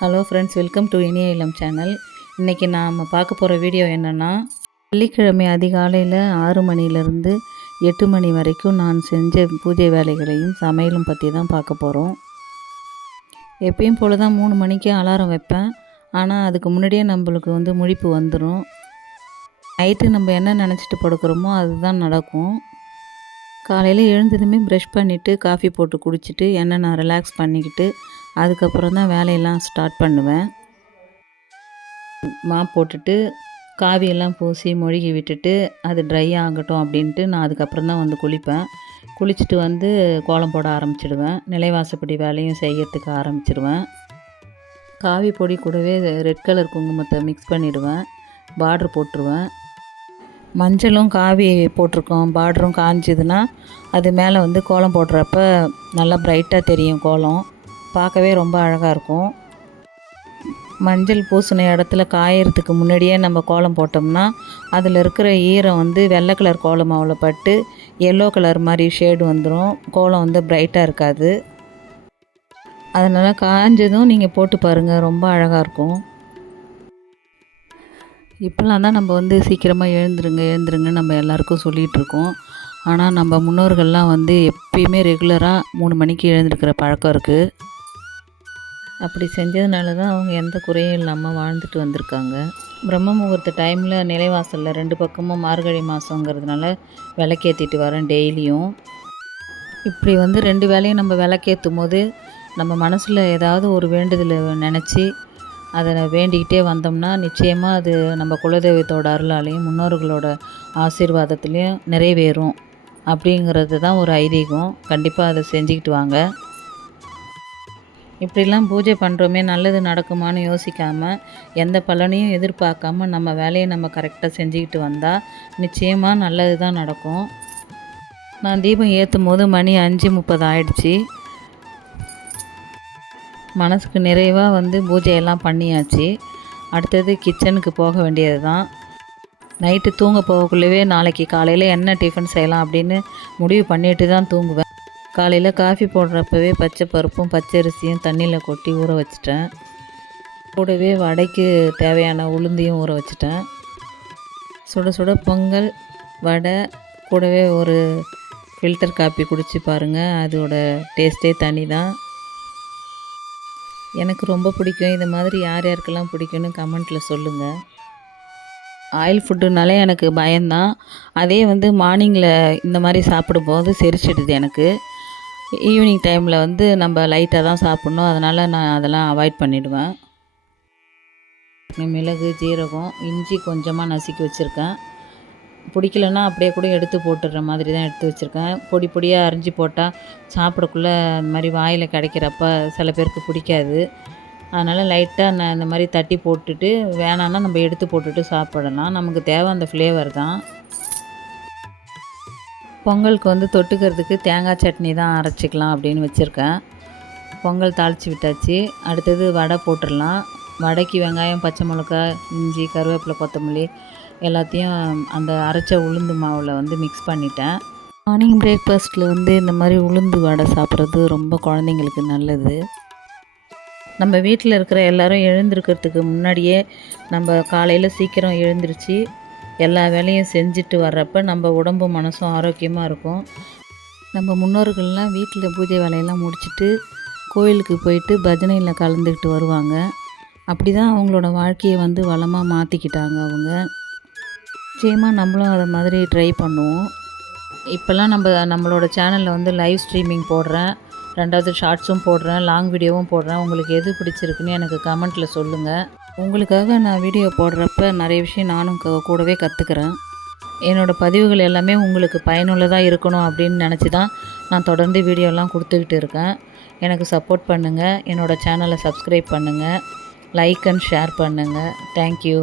Hello friends, welcome to இனிய இல்லம் channel. இன்றைக்கி நாம் பார்க்க போகிற வீடியோ என்னென்னா, வெள்ளிக்கிழமை அதிகாலையில் 6 மணிலேருந்து 8 மணி வரைக்கும் நான் செஞ்ச பூஜை வேலைகளையும் சமையலும் பற்றி தான் பார்க்க போகிறோம். எப்பயும் போல் தான் 3 மணிக்கு அலாரம் வைப்பேன். ஆனால் அதுக்கு முன்னாடியே நம்மளுக்கு முழிப்பு வந்துடும். நைட்டு நம்ம என்ன நினச்சிட்டு படுக்கிறோமோ அதுதான் நடக்கும். காலையில் எழுந்ததுமே ப்ரஷ் பண்ணிவிட்டு காஃபி போட்டு குடிச்சிட்டு நான் ரிலாக்ஸ் பண்ணிக்கிட்டு அதுக்கப்புறம் தான் வேலையெல்லாம் ஸ்டார்ட் பண்ணுவேன். மாப் போட்டுட்டு காவியெல்லாம் பூசி மொழுகி விட்டுட்டு அது ட்ரை ஆகட்டும் அப்படின்ட்டு நான் அதுக்கப்புறம் தான் குளிப்பேன். குளிச்சுட்டு கோலம் போட ஆரம்பிச்சிடுவேன். நிலைவாசப்படி வேலையும் செய்யறதுக்கு ஆரம்பிச்சிடுவேன். காவி பொடி கூடவே ரெட் கலர் குங்குமத்தை மிக்ஸ் பண்ணிவிடுவேன். பார்ட்ரு போட்டுருவேன். மஞ்சளும் காவி போட்டிருக்கோம், பார்டரும் காய்ஞ்சதுன்னா அது மேலே கோலம் போடுறப்ப நல்லா ப்ரைட்டாக தெரியும். கோலம் பார்க்கவே ரொம்ப அழகாக இருக்கும். மஞ்சள் பூசின இடத்துல காயறதுக்கு முன்னாடியே நம்ம கோலம் போட்டோம்னா அதில் இருக்கிற ஈரம் வெள்ளை கலர் கோலம் மாவில் பட்டு எல்லோ கலர் மாதிரி ஷேடு வந்துடும். கோலம் ப்ரைட்டாக இருக்காது. அதனால் காய்ஞ்சதும் நீங்கள் போட்டு பாருங்கள், ரொம்ப அழகாக இருக்கும். இப்போல்லாம் தான் நம்ம சீக்கிரமாக எழுந்துருங்க நம்ம எல்லாருக்கும் சொல்லிகிட்ருக்கோம். ஆனால் நம்ம முன்னோர்கள்லாம் எப்பயுமே ரெகுலராக 3 மணிக்கு எழுந்திருக்கிற பழக்கம் இருக்குது. அப்படி செஞ்சதுனால தான் அவங்க எந்த குறையும் இல்லாமல் வாழ்ந்துட்டு வந்திருக்காங்க. பிரம்ம முகூர்த்த டைமில் நிலைவாசலில் 2 பக்கமும் மார்கழி மாதங்கிறதுனால விளக்கேற்றிட்டு வரேன் டெய்லியும். இப்படி 2 வேளையும் நம்ம விளக்கேற்றும் போது நம்ம மனசில் ஏதாவது ஒரு வேண்டுதலை நினச்சி அதை வேண்டிக்கிட்டே வந்தோம்னா நிச்சயமாக அது நம்ம குலதெய்வத்தோட அருளாலையும் முன்னோர்களோட ஆசீர்வாதத்துலேயும் நிறைவேறும் அப்படிங்கிறது தான் ஒரு ஐதீகம். கண்டிப்பாக அதை செஞ்சுக்கிட்டு வாங்க. இப்படிலாம் பூஜை பண்ணுறோமே, நல்லது நடக்குமான்னு யோசிக்காமல் எந்த பலனையும் எதிர்பார்க்காம நம்ம வேலையை நம்ம கரெக்டாக செஞ்சுக்கிட்டு வந்தால் நிச்சயமாக நல்லது தான் நடக்கும். நான் தீபம் ஏற்றும் போது மணி 5:30 ஆயிடுச்சு. மனசுக்கு நிறைவாக பூஜையெல்லாம் பண்ணியாச்சு. அடுத்தது கிச்சனுக்கு போக வேண்டியது தான். நைட்டு தூங்க போகக்குள்ளவே நாளைக்கு காலையில் என்ன டிஃபன் செய்யலாம் அப்படின்னு முடிவு பண்ணிட்டு தான் தூங்குவேன். காலையில் காஃபி போடுறப்பவே பச்சை பருப்பும் பச்சரிசியும் தண்ணியில் கொட்டி ஊற வச்சிட்டேன். கூடவே வடைக்கு தேவையான உளுந்தையும் ஊற வச்சிட்டேன். சுட சுட பொங்கல், வடை, கூடவே ஒரு ஃபில்டர் காப்பி குடிச்சு பாருங்கள். அதோட டேஸ்ட்டே தனி தான். எனக்கு ரொம்ப பிடிக்கும். இந்த மாதிரி யார் யாருக்கெல்லாம் பிடிக்கும்னு கமெண்ட்டில் சொல்லுங்கள். ஆயில் ஃபுட்டுனாலே எனக்கு பயம்தான். அதே மார்னிங்கில் இந்த மாதிரி சாப்பிடும்போது செரிச்சிடுது எனக்கு. ஈவினிங் டைமில் நம்ம லைட்டாக தான் சாப்பிட்ணும். அதனால் நான் அதெல்லாம் அவாய்ட் பண்ணிவிடுவேன். மிளகு, ஜீரகம், இஞ்சி கொஞ்சமாக நசுக்கி வச்சுருக்கேன். பிடிக்கலன்னா அப்படியே கூட எடுத்து போட்டுடுற மாதிரி தான் எடுத்து வச்சுருக்கேன். பொடி பொடியாக அரிஞ்சு போட்டால் சாப்பிடக்குள்ளே இந்த மாதிரி வாயில் கிடைக்கிறப்ப சில பேருக்கு பிடிக்காது. அதனால் லைட்டாக நான் இந்த மாதிரி தட்டி போட்டுட்டு வேணான்னா நம்ம எடுத்து போட்டுட்டு சாப்பிடலாம். நமக்கு தேவை அந்த ஃப்ளேவர் தான். பொங்கலுக்கு தொட்டுக்கிறதுக்கு தேங்காய் சட்னி தான் அரைச்சிக்கலாம் அப்படின்னு வச்சுருக்கேன். பொங்கல் தாளித்து விட்டாச்சு. அடுத்தது வடை போட்டுடலாம். வடைக்கு வெங்காயம், பச்சை மிளகாய், இஞ்சி, கருவேப்பிலை, கொத்தமல்லி எல்லாத்தையும் அந்த அரைச்ச உளுந்து மாவில் மிக்ஸ் பண்ணிட்டேன். மார்னிங் பிரேக்ஃபாஸ்ட்டில் இந்த மாதிரி உளுந்து வடை சாப்பிட்றது ரொம்ப குழந்தைங்களுக்கு நல்லது. நம்ம வீட்டில் இருக்கிற எல்லோரும் எழுந்திருக்கிறதுக்கு முன்னாடியே நம்ம காலையில் சீக்கிரம் எழுந்திருச்சு எல்லா வேலையும் செஞ்சுட்டு வர்றப்ப நம்ம உடம்பு மனசும் ஆரோக்கியமாக இருக்கும். நம்ம முன்னோர்கள்லாம் வீட்டில் பூஜை வேலையெல்லாம் முடிச்சுட்டு கோயிலுக்கு போயிட்டு பஜனையில் கலந்துக்கிட்டு வருவாங்க. அப்படி தான் அவங்களோட வாழ்க்கையை வளமாக மாற்றிக்கிட்டாங்க அவங்க. நிச்சயமாக நம்மளும் அதை மாதிரி ட்ரை பண்ணுவோம். இப்போல்லாம் நம்மளோட சேனலில் லைவ் ஸ்ட்ரீமிங் போடுறேன். 2வது ஷார்ட்ஸும் போடுறேன், லாங் வீடியோவும் போடுறேன். உங்களுக்கு எது பிடிச்சிருக்குன்னு எனக்கு கமெண்ட்டில் சொல்லுங்கள். உங்களுக்காக நான் வீடியோ போடுறப்ப நிறைய விஷயம் நானும் கூடவே கற்றுக்கிறேன். என்னோடய பதிவுகள் எல்லாமே உங்களுக்கு பயனுள்ளதாக இருக்கணும் அப்படின்னு நினச்சி தான் நான் தொடர்ந்து வீடியோலாம் கொடுத்துக்கிட்டு இருக்கேன். எனக்கு சப்போர்ட் பண்ணுங்கள். என்னோடய சேனலை சப்ஸ்கிரைப் பண்ணுங்கள். லைக் அண்ட் ஷேர் பண்ணுங்கள். தேங்க்யூ.